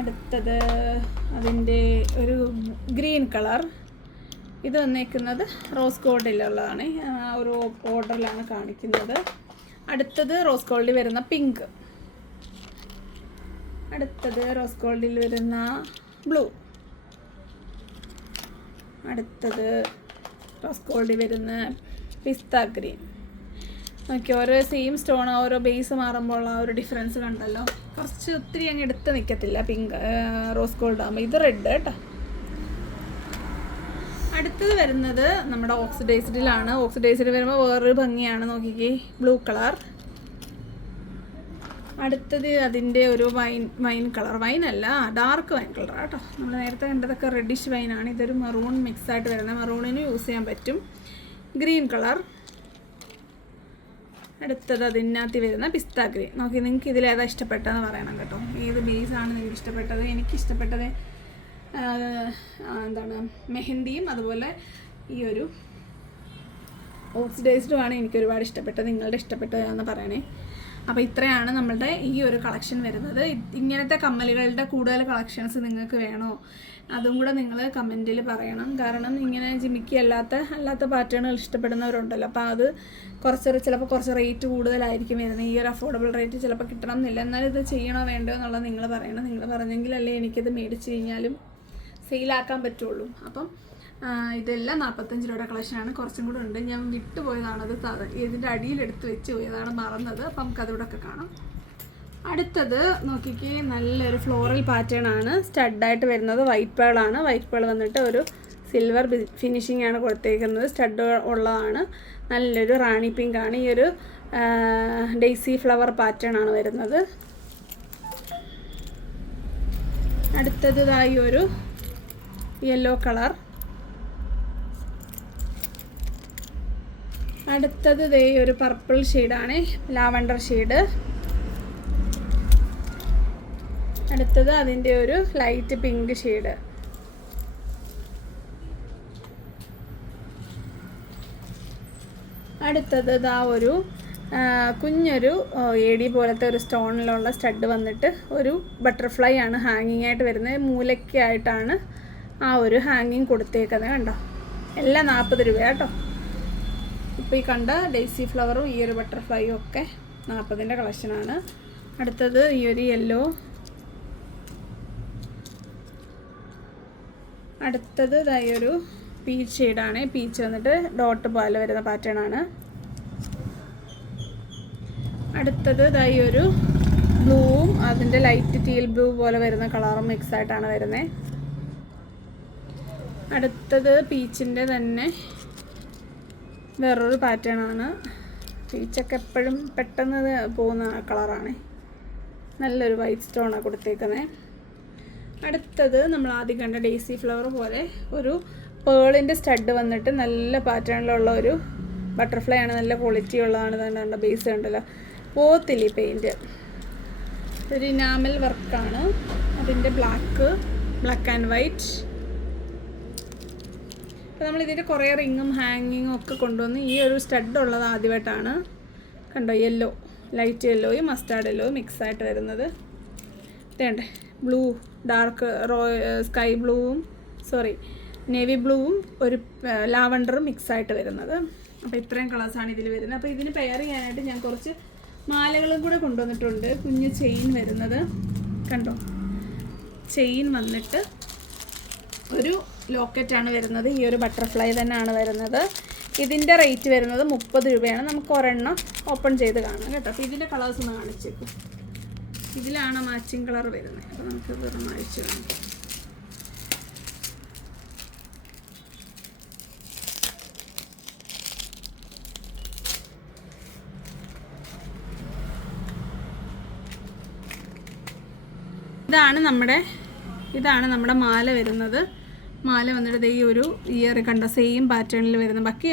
അടുത്തത് അതിൻ്റെ ഒരു ഗ്രീൻ കളർ. ഇത് വന്നേക്കുന്നത് റോസ് ഗോൾഡിലുള്ളതാണ്. ഒരു ഓർഡറിലാണ് കാണിക്കുന്നത്. അടുത്തത് റോസ് ഗോൾഡിൽ വരുന്ന പിങ്ക്. അടുത്തത് റോസ് ഗോൾഡിൽ വരുന്ന ബ്ലൂ. അടുത്തത് റോസ് ഗോൾഡിൽ വരുന്ന പിസ്ത ഗ്രീൻ. ഓക്കെ, ഓരോ സെയിം സ്റ്റോൺ ഓരോ ബേസ് മാറുമ്പോൾ ആ ഒരു ഡിഫറൻസ് കണ്ടല്ലോ. കുറച്ച് ഒത്തിരി അങ്ങ് എടുത്ത് നിൽക്കത്തില്ല പിങ്ക് റോസ് ഗോൾഡ് ആകുമ്പോൾ. ഇത് റെഡ് കേട്ടോ. അടുത്തത് വരുന്നത് നമ്മുടെ ഓക്സിഡൈസ്ഡിലാണ്. ഓക്സിഡൈസ്ഡ് വരുമ്പോൾ വേറൊരു ഭംഗിയാണ്. നോക്കിക്കേ, ബ്ലൂ കളർ. അടുത്തത് അതിൻ്റെ ഒരു വൈൻ കളർ. വൈനല്ല, ഡാർക്ക് വൈൻ കളർ കേട്ടോ. നമ്മൾ നേരത്തെ കണ്ടതൊക്കെ റെഡിഷ് വൈനാണ്. ഇതൊരു മെറൂൺ മിക്സായിട്ട് വരുന്നത്. മെറൂണിന് യൂസ് ചെയ്യാൻ പറ്റും. Green colour. അടുത്തത് അതിനകത്ത് വരുന്ന പിസ്ത ഗ്രീൻ. നോക്കി, നിങ്ങൾക്ക് ഇതിലേതാ ഇഷ്ടപ്പെട്ടതെന്ന് പറയണം കേട്ടോ. ഏത് ബേസാണ് നിങ്ങൾക്ക് ഇഷ്ടപ്പെട്ടത്? എനിക്കിഷ്ടപ്പെട്ടത് എന്താണ്, മെഹന്തിയും അതുപോലെ ഈ ഒരു ഓക്സിഡൈസ്ഡുമാണ് എനിക്ക് ഒരുപാട് ഇഷ്ടപ്പെട്ടത്. നിങ്ങളുടെ ഇഷ്ടപ്പെട്ടതാണെന്ന് പറയണേ. അപ്പോൾ ഇത്രയാണ് നമ്മളുടെ ഈ ഒരു കളക്ഷൻ വരുന്നത്. ഇങ്ങനത്തെ കമ്മലുകളുടെ കൂടുതൽ കളക്ഷൻസ് നിങ്ങൾക്ക് വേണോ അതും കൂടെ നിങ്ങൾ കമൻറ്റിൽ പറയണം. കാരണം ഇങ്ങനെ ജിമിക്കി അല്ലാത്ത പാറ്റേണുകൾ ഇഷ്ടപ്പെടുന്നവരുണ്ടല്ലോ. അപ്പോൾ അത് ചിലപ്പോൾ കുറച്ച് റേറ്റ് കൂടുതലായിരിക്കും വരുന്നത്. ഈ ഒരു അഫോർഡബിൾ റേറ്റ് ചിലപ്പോൾ കിട്ടണം എന്നില്ല. എന്നാലും ഇത് ചെയ്യണോ വേണ്ടോ എന്നുള്ളത് നിങ്ങൾ പറയണം. നിങ്ങൾ പറഞ്ഞെങ്കിലല്ലേ എനിക്കിത് മേടിച്ച് കഴിഞ്ഞാലും സെയിലാക്കാൻ പറ്റുള്ളൂ. അപ്പം ഇതെല്ലാം 45 രൂപയുടെ കളക്ഷനാണ്. കുറച്ചും കൂടെ ഉണ്ട്, ഞാൻ വിട്ടുപോയതാണത്. ഇതിൻ്റെ അടിയിലെടുത്ത് വെച്ച് പോയതാണ്, മറന്നത്. അപ്പം നമുക്കതിവിടെ ഒക്കെ കാണാം. അടുത്തത് നോക്കിക്കേ, നല്ലൊരു ഫ്ലോറൽ പാറ്റേൺ ആണ്. സ്റ്റഡായിട്ട് വരുന്നത് വൈറ്റ് പേളാണ്. വൈറ്റ് പേൾ വന്നിട്ട് ഒരു സിൽവർ ഫിനിഷിംഗ് ആണ് കൊടുത്തേക്കുന്നത്. സ്റ്റഡ് ഉള്ളതാണ്. നല്ലൊരു റാണി പിങ്ക് ആണ്. ഈ ഒരു ഡെയ്സി ഫ്ലവർ പാറ്റേൺ ആണ് വരുന്നത്. അടുത്തത് ഇതായി ഒരു യെല്ലോ കളർ. അടുത്തത് ഇതേ ഒരു പർപ്പിൾ ഷെയ്ഡാണ്, ലാവണ്ടർ ഷെയ്ഡ്. അടുത്തത് അതിൻ്റെ ഒരു ലൈറ്റ് പിങ്ക് ഷെയ്ഡ്. അടുത്തത് ഇതാ ഒരു കുഞ്ഞൊരു ഏടി പോലത്തെ ഒരു സ്റ്റോണിലുള്ള സ്റ്റഡ് വന്നിട്ട് ഒരു ബട്ടർഫ്ലൈ ആണ് ഹാങ്ങിങ് ആയിട്ട് വരുന്നത്. മൂലയ്ക്കായിട്ടാണ് ആ ഒരു ഹാങ്ങിങ് കൊടുത്തേക്കുന്നത്. കണ്ടോ, എല്ലാം 40 രൂപ കേട്ടോ. ഇപ്പോൾ ഈ കണ്ട ഡെയ്സി ഫ്ലവറും ഈ ഒരു ബട്ടർഫ്ലൈയും ഒക്കെ 40ൻ്റെ കളക്ഷനാണ്. അടുത്തത് ഈ ഒരു യെല്ലോ. അടുത്തത് ഇതായി ഒരു പീച്ച് ഷെയ്ഡാണ്. പീച്ച് വന്നിട്ട് ഡോട്ട് പോലെ വരുന്ന പാറ്റേൺ ആണ്. അടുത്തത് ഇതായി ഒരു ബ്ലൂവും അതിൻ്റെ ലൈറ്റ് ടീൽ ബ്ലൂ പോലെ വരുന്ന കളറും മിക്സ് ആയിട്ടാണ് വരുന്നത്. അടുത്തത് പീച്ചിൻ്റെ തന്നെ വേറൊരു പാറ്റേൺ ആണ്. പീച്ചൊക്കെ എപ്പോഴും പെട്ടെന്ന് പോകുന്ന കളറാണ്. നല്ലൊരു വൈറ്റ് സ്റ്റോണാണ് കൊടുത്തേക്കുന്നത്. അടുത്തത് നമ്മൾ ആദ്യം കണ്ട ഡേസി ഫ്ലവർ പോലെ ഒരു പേളിൻ്റെ സ്റ്റഡ് വന്നിട്ട് നല്ല പാറ്റേണിലുള്ള ഒരു ബട്ടർഫ്ലൈ ആണ്. നല്ല ക്വാളിറ്റി ഉള്ളതാണ്. തന്നെ ബേസ് കണ്ടല്ലോ, പോത്തില്ല പെയിൻറ്റ്. ഒരു ഇനാമൽ വർക്കാണ്. അതിൻ്റെ ബ്ലാക്ക് ആൻഡ് വൈറ്റ്. അപ്പോൾ നമ്മളിതിൻ്റെ കുറേ റിങ്ങും ഹാങ്ങിങ്ങും ഒക്കെ കൊണ്ടുവന്ന് ഈ ഒരു സ്റ്റഡ് ഉള്ളത് ആദ്യമായിട്ടാണ്. കണ്ടോ, യെല്ലോ, ലൈറ്റ് യെല്ലോയും മസ്റ്റാർഡ് യെല്ലോയും മിക്സായിട്ട് വരുന്നത്. ഇതേണ്ടേ ബ്ലൂ, ഡാർക്ക് സ്കൈ ബ്ലൂവും നേവി ബ്ലൂവും ഒരു ലാവണ്ടറും മിക്സായിട്ട് വരുന്നത്. അപ്പോൾ ഇത്രയും കളേഴ്സാണ് ഇതിൽ വരുന്നത്. അപ്പോൾ ഇതിന് പെയർ ചെയ്യാനായിട്ട് ഞാൻ കുറച്ച് മാലകളും കൂടെ കൊണ്ടുവന്നിട്ടുണ്ട്. കുഞ്ഞ് ചെയിൻ വരുന്നത് കണ്ടോ, ചെയിൻ വന്നിട്ട് ഒരു ലോക്കറ്റാണ് വരുന്നത്. ഈ ഒരു ബട്ടർഫ്ലൈ തന്നെയാണ് വരുന്നത്. ഇതിൻ്റെ റേറ്റ് വരുന്നത് 30 രൂപയാണ്. നമുക്ക് ഒരെണ്ണം ഓപ്പൺ ചെയ്ത് കാണാം കേട്ടോ. അപ്പോൾ ഇതിൻ്റെ കളേഴ്സ് ഒന്ന് കാണിച്ചേക്കും. ഇതിലാണ് മാച്ചിങ് കളർ വരുന്നത്. അപ്പോൾ നമുക്ക് വെറും അഴിച്ച് കാണാം. ഇതാണ് നമ്മുടെ മാല വരുന്നത്. മാല വന്നിട്ട് ഈ ഒരു ഇയർ കണ്ട സെയിം പാറ്റേണിൽ വരുന്നത്. ബാക്കി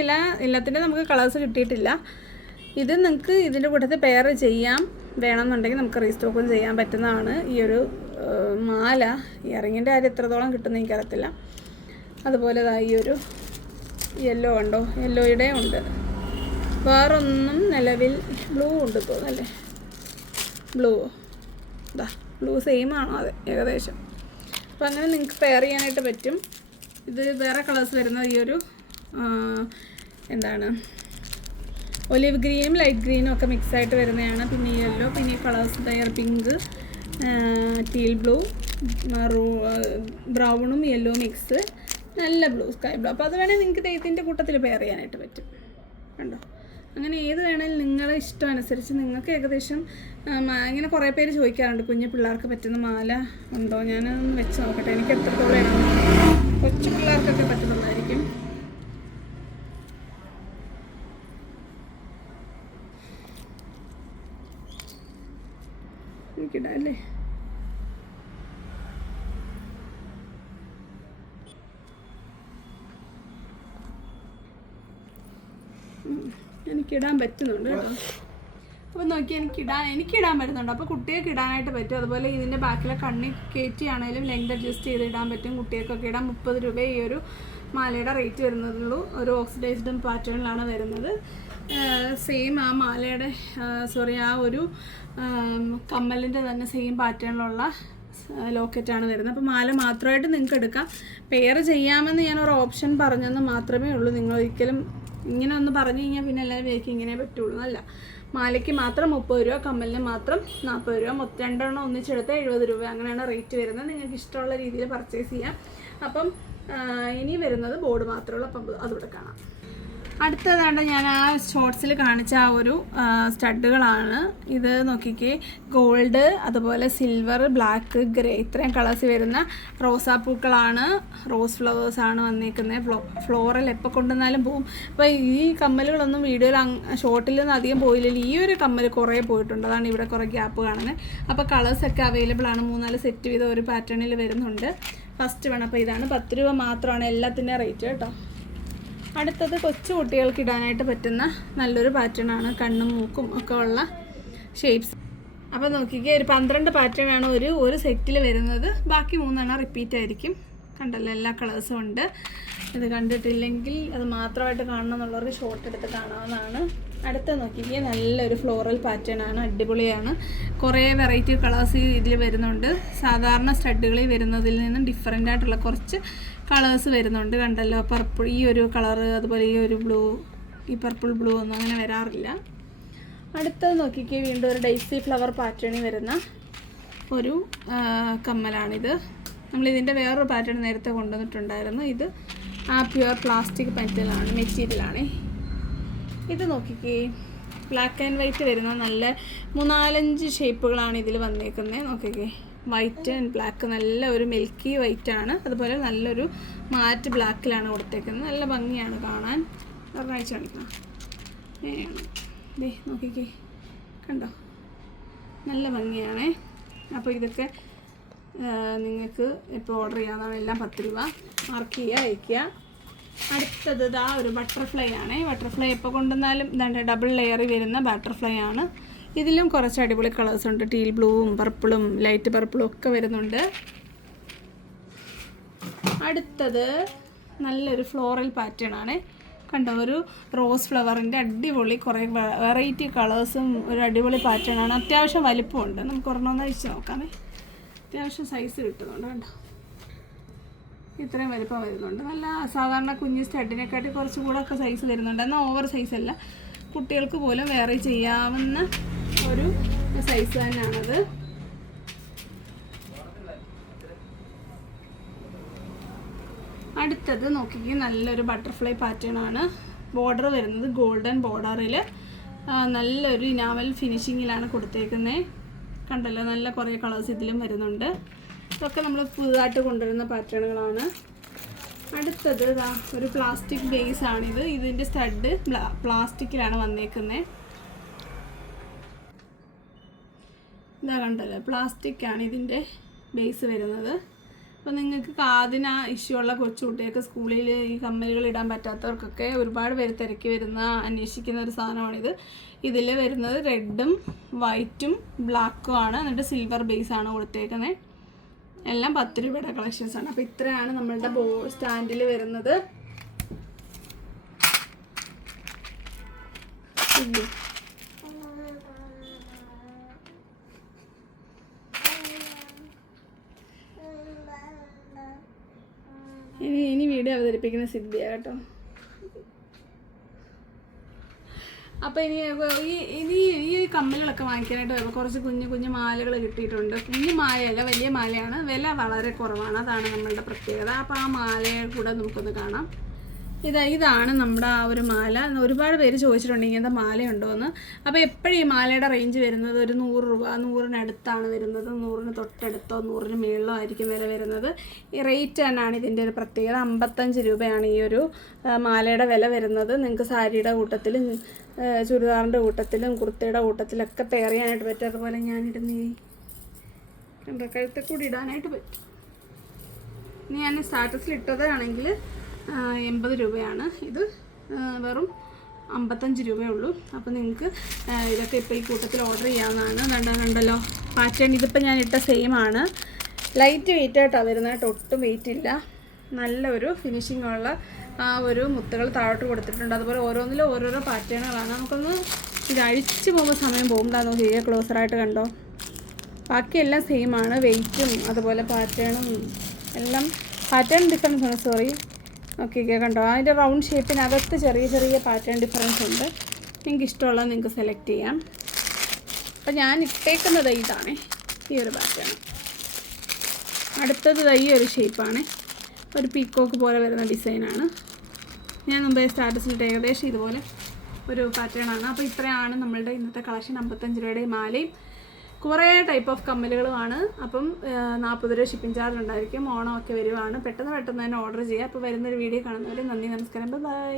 എല്ലാത്തിൻ്റെ നമുക്ക് കളേഴ്സ് കിട്ടിയിട്ടില്ല. ഇത് നിങ്ങൾക്ക് ഇതിൻ്റെ കൂട്ടത്തിൽ പെയർ ചെയ്യാം. വേണമെന്നുണ്ടെങ്കിൽ നമുക്ക് റീസ്റ്റോക്കും ചെയ്യാൻ പറ്റുന്നതാണ്. ഈ ഒരു മാല ഇയറിങ്ങിൻ്റെ കാര്യം എത്രത്തോളം കിട്ടുമെന്ന് എനിക്കറിയത്തില്ല. അതുപോലെ ഈ ഒരു യെല്ലോ ഉണ്ടോ, യെല്ലോയുടെ ഉണ്ട്. വേറൊന്നും നിലവിൽ ബ്ലൂ ഉണ്ട് തോന്നല്ലേ, ബ്ലൂ സെയിം ആണോ? അതെ, ഏകദേശം. അപ്പോൾ അങ്ങനെ നിങ്ങൾക്ക് പെയർ ചെയ്യാനായിട്ട് പറ്റും. ഇത് വേറെ കളേഴ്സ് വരുന്നത് ഈ ഒരു ഒലിവ് ഗ്രീനും ലൈറ്റ് ഗ്രീനും ഒക്കെ മിക്സായിട്ട് വരുന്നതാണ്. പിന്നെ യെല്ലോ, പിന്നെ ഈ കളേഴ്സ് പിങ്ക്, ടീൽ ബ്ലൂ, ബ്രൗണും യെല്ലോ മിക്സ്, നല്ല ബ്ലൂ, സ്കൈ ബ്ലൂ. അപ്പോൾ അത് വേണമെങ്കിൽ നിങ്ങൾക്ക് ഇതിൻ്റെ കൂട്ടത്തിൽ പെയർ ചെയ്യാനായിട്ട് പറ്റും. കണ്ടോ, അങ്ങനെ ഏത് വേണമെങ്കിലും നിങ്ങളുടെ ഇഷ്ടം അനുസരിച്ച് നിങ്ങൾക്ക് ഏകദേശം ഇങ്ങനെ കുറേ പേര് ചോദിക്കാറുണ്ട് കുഞ്ഞു പിള്ളേർക്ക് പറ്റുന്ന മാല ഉണ്ടോ. ഞാനൊന്ന് വെച്ച് നോക്കട്ടെ, എനിക്ക് എത്രത്തോളം കൊച്ചു പിള്ളേർക്കൊക്കെ പറ്റുന്നതായിരിക്കും. എനിക്കിടാം അല്ലേ? എനിക്കിടാൻ പറ്റുന്നുണ്ട് കേട്ടോ. അപ്പോൾ നോക്കി എനിക്കിടാൻ പറ്റുന്നുണ്ട്. അപ്പോൾ കുട്ടികൾക്ക് ഇടാനായിട്ട് പറ്റും. അതുപോലെ ഇതിൻ്റെ ബാക്കിലെ കണ്ണി കയറ്റിയാണെങ്കിലും ലെങ്ത് അഡ്ജസ്റ്റ് ചെയ്ത് ഇടാൻ പറ്റും. കുട്ടികൾക്കൊക്കെ ഇടാൻ 30 രൂപ ഈ ഒരു മാലയുടെ റേറ്റ് വരുന്നതുള്ളൂ. ഒരു ഓക്സിഡൈസ്ഡ് പാറ്റേണിലാണ് വരുന്നത്. സെയിം ആ മാലയുടെ ആ ഒരു കമ്മലിൻ്റെ തന്നെ സെയിം പാറ്റേണിലുള്ള ലോക്കറ്റാണ് വരുന്നത്. അപ്പോൾ മാല മാത്രമായിട്ട് നിങ്ങൾക്ക് എടുക്കാം. പെയർ ചെയ്യാമെന്ന് ഞാനൊരു ഓപ്ഷൻ പറഞ്ഞെന്ന് മാത്രമേ ഉള്ളൂ. നിങ്ങൾ ഒരിക്കലും ഇങ്ങനെ ഒന്ന് പറഞ്ഞു കഴിഞ്ഞാൽ പിന്നെ എല്ലാവരും വിചാരിക്കും ഇങ്ങനെ പറ്റുള്ളൂ എന്നല്ല. മാലയ്ക്ക് മാത്രം 30 രൂപ, കമ്മലിന് മാത്രം 40 രൂപ, മൊത്തം 2 എണ്ണം ഒന്നിച്ചെടുത്ത് 70 രൂപ, അങ്ങനെയാണ് റേറ്റ് വരുന്നത്. നിങ്ങൾക്ക് ഇഷ്ടമുള്ള രീതിയിൽ പർച്ചേസ് ചെയ്യാം. അപ്പം ഇനി വരുന്നത് ബോർഡ് മാത്രമേ ഉള്ളൂ. അപ്പം അതുകൂടെ കാണാം. അടുത്തതാണ്ട് ഞാൻ ആ ഷോർട്സിൽ കാണിച്ച ആ ഒരു സ്റ്റഡുകളാണ്. ഇത് നോക്കിക്കേ, ഗോൾഡ്, അതുപോലെ സിൽവർ, ബ്ലാക്ക്, ഗ്രേ, ഇത്രയും കളേഴ്സ് വരുന്ന റോസാപ്പൂക്കളാണ്. റോസ് ഫ്ലവേഴ്സാണ് വന്നിരിക്കുന്നത്. ഫ്ലോറൽ എപ്പോൾ കൊണ്ടുവന്നാലും പോവും. അപ്പോൾ ഈ കമ്മലുകളൊന്നും വീഡിയോയിൽ ഷോർട്ടിലൊന്നും അധികം പോയില്ലല്ലോ. ഈ ഒരു കമ്മൽ കുറേ പോയിട്ടുണ്ട്. അതാണ് ഇവിടെ കുറേ ഗ്യാപ്പ് കാണുന്നത്. അപ്പോൾ കളേഴ്സൊക്കെ അവൈലബിൾ ആണ്. 3-4 സെറ്റ് വീതം ഒരു പാറ്റേണിൽ വരുന്നുണ്ട്. ഫസ്റ്റ് വേണം. അപ്പോൾ ഇതാണ് 10 രൂപ മാത്രമാണ് എല്ലാത്തിൻ്റെ റേറ്റ് കേട്ടോ. അടുത്തത് കൊച്ചു കുട്ടികൾക്ക് ഇടാനായിട്ട് പറ്റുന്ന നല്ലൊരു പാറ്റേണാണ്. കണ്ണും മൂക്കും ഒക്കെ ഉള്ള ഷേപ്സ്. അപ്പോൾ നോക്കിക്കേ, ഒരു 12 പാറ്റേണാണ് ഒരു സെറ്റിൽ വരുന്നത്. ബാക്കി 3 റിപ്പീറ്റ് ആയിരിക്കും. കണ്ടല്ലോ, എല്ലാ കളേഴ്സും ഉണ്ട്. ഇത് കണ്ടിട്ടില്ലെങ്കിൽ അത് മാത്രമായിട്ട് കാണണം എന്നുള്ളവർക്ക് ഷോർട്ട് എടുത്ത് കാണാവുന്നതാണ്. അടുത്ത നോക്കിക്കേ, നല്ലൊരു ഫ്ലോറൽ പാറ്റേണാണ്. അടിപൊളിയാണ്. കുറേ വെറൈറ്റി കളേഴ്സ് ഇതിൽ വരുന്നുണ്ട്. സാധാരണ സ്റ്റഡുകളിൽ വരുന്നതിൽ നിന്നും ഡിഫറെൻ്റ് ആയിട്ടുള്ള കുറച്ച് കളേഴ്സ് വരുന്നുണ്ട്. കണ്ടല്ലോ, പർപ്പിൾ, ഈ ഒരു കളറ്, അതുപോലെ ഈ ഒരു ബ്ലൂ, ഈ പർപ്പിൾ ബ്ലൂ ഒന്നും അങ്ങനെ വരാറില്ല. അടുത്തത് നോക്കിക്കേ, വീണ്ടും ഒരു ഡൈസി ഫ്ലവർ പാറ്റേണിൽ വരുന്ന ഒരു കമ്മലാണിത്. നമ്മളിതിൻ്റെ വേറൊരു പാറ്റേൺ നേരത്തെ കൊണ്ടുവന്നിട്ടുണ്ടായിരുന്നു. ഇത് പ്യുവർ പ്ലാസ്റ്റിക് മെറ്റീരിയലാണ്. ഇത് നോക്കിക്കേ, ബ്ലാക്ക് ആൻഡ് വൈറ്റ് വരുന്ന നല്ല 3-4 ഷേപ്പുകളാണ് ഇതിൽ വന്നേക്കുന്നത്. നോക്കിക്കേ, വൈറ്റ് ആൻഡ് ബ്ലാക്ക്, നല്ല ഒരു മിൽക്കി വൈറ്റാണ്. അതുപോലെ നല്ലൊരു മാറ്റ് ബ്ലാക്കിലാണ് കൊടുത്തേക്കുന്നത്. നല്ല ഭംഗിയാണ് കാണാൻ. ഒരാഴ്ച കാണിക്കണം. ദേ നോക്കിക്കേ, കണ്ടോ, നല്ല ഭംഗിയാണേ. അപ്പോൾ ഇതൊക്കെ നിങ്ങൾക്ക് ഇപ്പോൾ ഓർഡർ ചെയ്യാവുന്നതാണ്. എല്ലാം 10 രൂപ. മാർക്ക് ചെയ്യുക, അയയ്ക്കുക. അടുത്തത് ഇതാ ഒരു ബട്ടർഫ്ലൈ ആണ്. ബട്ടർഫ്ലൈ എപ്പോൾ കൊണ്ടുവന്നാലും ഇതാണ്ട് ഡബിൾ ലെയറിൽ വരുന്ന ബട്ടർഫ്ലൈ ആണ്. ഇതിലും കുറച്ച് അടിപൊളി കളേഴ്സ് ഉണ്ട്. ടീൽ ബ്ലൂവും പർപ്പിളും ലൈറ്റ് പർപ്പിളും ഒക്കെ വരുന്നുണ്ട്. അടുത്തത് നല്ലൊരു ഫ്ലോറൽ പാറ്റേൺ ആണ്. കണ്ടോ, ഒരു റോസ് ഫ്ലവറിൻ്റെ അടിപൊളി കുറേ വെറൈറ്റി കളേഴ്സും ഒരു അടിപൊളി പാറ്റേൺ ആണ്. അത്യാവശ്യം വലിപ്പമുണ്ട്. നമുക്ക് ഒരെണ്ണം അഴിച്ച് നോക്കാമേ. അത്യാവശ്യം സൈസ് കിട്ടുന്നുണ്ട്. കണ്ടോ, ഇത്രയും വലിപ്പം വരുന്നുണ്ട്. നല്ല സാധാരണ കുഞ്ഞ് സ്റ്റഡിനെക്കാട്ടി കുറച്ചും കൂടെ ഒക്കെ സൈസ് വരുന്നുണ്ട്. എന്നാൽ ഓവർ സൈസ് അല്ല, കുട്ടികൾക്ക് പോലും വേറെ ചെയ്യാവുന്ന ഒരു സൈസ് തന്നെയാണത്. അടുത്തത് നോക്കിക്കേ, നല്ലൊരു ബട്ടർഫ്ലൈ പാറ്റേൺ ആണ്. ബോർഡർ വരുന്നത് ഗോൾഡൻ ബോർഡറിൽ നല്ലൊരു ഇനാമൽ ഫിനിഷിങ്ങിലാണ് കൊടുത്തേക്കുന്നത്. കണ്ടല്ലോ, നല്ല കുറേ കളേഴ്സ് ഇതിലും വരുന്നുണ്ട്. ഇതൊക്കെ നമ്മൾ പുതുതായിട്ട് കൊണ്ടുവരുന്ന പാറ്റേണുകളാണ്. അടുത്തത് ഇതാ ഒരു പ്ലാസ്റ്റിക് ബേസ് ആണിത്. ഇതിൻ്റെ സ്റ്റഡ് പ്ലാസ്റ്റിക്കിലാണ് വന്നേക്കുന്നത്. ഇതാ കണ്ടല്ലോ, പ്ലാസ്റ്റിക്കാണ് ഇതിൻ്റെ ബേസ് വരുന്നത്. അപ്പോൾ നിങ്ങൾക്ക് കാതിന് ഇഷ്യൂ ഉള്ള കൊച്ചുകുട്ടികൾക്ക് സ്കൂളിൽ ഈ കമ്മലുകൾ ഇടാൻ പറ്റാത്തവർക്കൊക്കെ ഒരുപാട് പേര് തിരക്കി വരുന്ന അന്വേഷിക്കുന്ന ഒരു സാധനമാണിത്. ഇതിൽ വരുന്നത് റെഡും വൈറ്റും ബ്ലാക്കും ആണ്. എന്നിട്ട് സിൽവർ ബേസാണ് കൊടുത്തേക്കുന്നത്. എല്ലാം 10 രൂപയുടെ കളക്ഷൻസാണ്. അപ്പോൾ ഇത്രയാണ് നമ്മളുടെ സ്റ്റാൻഡിൽ വരുന്നത്. ഇനി വീഡിയോ അവതരിപ്പിക്കുന്ന സിദ്ധിയ കേട്ടോ. അപ്പോൾ ഇനി ഈ കമ്മലുകളൊക്കെ വാങ്ങിക്കാനായിട്ട് വരുമ്പോൾ കുറച്ച് കുഞ്ഞു മാലകൾ കിട്ടിയിട്ടുണ്ട്. കുഞ്ഞു മാലയല്ല, വലിയ മാലയാണ്. വില വളരെ കുറവാണ്. അതാണ് നമ്മളുടെ പ്രത്യേകത. അപ്പോൾ ആ മാലയെ കൂടെ നമുക്കൊന്ന് കാണാം. ഇതാണ് നമ്മുടെ ആ ഒരു മാല. ഒരുപാട് പേര് ചോദിച്ചിട്ടുണ്ട് ഇങ്ങനത്തെ മാലയുണ്ടോ എന്ന്. അപ്പോൾ എപ്പോഴും ഈ മാലയുടെ റേഞ്ച് വരുന്നത് ഒരു 100 രൂപ, 100-നടുത്താണ് വരുന്നത്. 100-ന് തൊട്ടടുത്തോ 100-ന് മുകളിലോ ആയിരിക്കും വില വരുന്നത്. ഈ റേറ്റ് തന്നെയാണ് ഇതിൻ്റെ ഒരു പ്രത്യേകത. 55 രൂപയാണ് ഈ ഒരു മാലയുടെ വില വരുന്നത്. നിങ്ങൾക്ക് സാരിയുടെ കൂട്ടത്തിലും ചുരിദാറിൻ്റെ കൂട്ടത്തിലും കുർത്തയുടെ കൂട്ടത്തിലൊക്കെ പെയർ ചെയ്യാനായിട്ട് പറ്റും. അതുപോലെ ഞാനിടുന്ന കണ്ടോ, കഴുത്തിൽ കൂടി ഇടാനായിട്ട് പറ്റും. ഇനി ഞാൻ സ്റ്റാറ്റസിൽ ഇട്ടതാണെങ്കിൽ 80 രൂപയാണ്. ഇത് വെറും 55 രൂപയേ ഉള്ളൂ. അപ്പോൾ നിങ്ങൾക്ക് ഇതൊക്കെ ഇപ്പോൾ ഈ കൂട്ടത്തിൽ ഓർഡർ ചെയ്യാവുന്നതാണ്. കണ്ടല്ലോ പാറ്റേൺ. ഇതിപ്പോൾ ഞാൻ ഇട്ട സെയിം ആണ്. ലൈറ്റ് വെയിറ്റ് ആയിട്ടാണ് വരുന്നത്. ഒട്ടും വെയിറ്റ് ഇല്ല. നല്ലൊരു ഫിനിഷിംഗ് ഉള്ള ആ ഒരു മുത്തുകൾ താഴോട്ട് കൊടുത്തിട്ടുണ്ട്. അതുപോലെ ഓരോന്നിലും ഓരോരോ പാറ്റേണുകളാണ്. നമുക്കൊന്ന് ഇത് അഴിച്ച് പോകുമ്പോൾ സമയം പോകുമ്പോഴാണ് ചെയ്യുക. ക്ലോസറായിട്ട് കണ്ടോ, ബാക്കിയെല്ലാം സെയിം ആണ്. വെയിറ്റും അതുപോലെ പാറ്റേണും എല്ലാം പാറ്റേൺ ഡിഫറൻസ് ആണ്. സോറി, ഓക്കെ കണ്ടോ, അതിൻ്റെ റൗണ്ട് ഷേപ്പിനകത്ത് ചെറിയ പാറ്റേൺ ഡിഫറൻസ് ഉണ്ട്. നിങ്ങൾക്ക് ഇഷ്ടമുള്ളത് നിങ്ങൾക്ക് സെലക്ട് ചെയ്യാം. അപ്പോൾ ഞാൻ ഇട്ടേക്കുന്നത് ഇതാണ്, ഈ ഒരു പാറ്റേൺ. അടുത്തത് ഈ ഒരു ഷേപ്പാണ്. ഒരു പീക്കോക്ക് പോലെ വരുന്ന ഡിസൈനാണ്. ഞാൻ മുമ്പേ സ്റ്റാറ്റസിലിട്ട് ഏകദേശം ഇതുപോലെ ഒരു പാറ്റേൺ ആണ്. അപ്പോൾ ഇത്രയാണ് നമ്മളുടെ ഇന്നത്തെ കളക്ഷൻ. 55 രൂപയുടെ മാലയും കുറേ ടൈപ്പ് ഓഫ് കമ്മലുകളുമാണ്. അപ്പം 40 രൂപ ഷിപ്പിംഗ് ചാർജ് ഉണ്ടായിരിക്കും. ഓണമൊക്കെ വരുവാണ്. പെട്ടെന്ന് തന്നെ ഓർഡർ ചെയ്യുക. അപ്പോൾ വരുന്നൊരു വീഡിയോ കാണുന്നവരെ നന്ദി, നമസ്കാരം, ബൈ.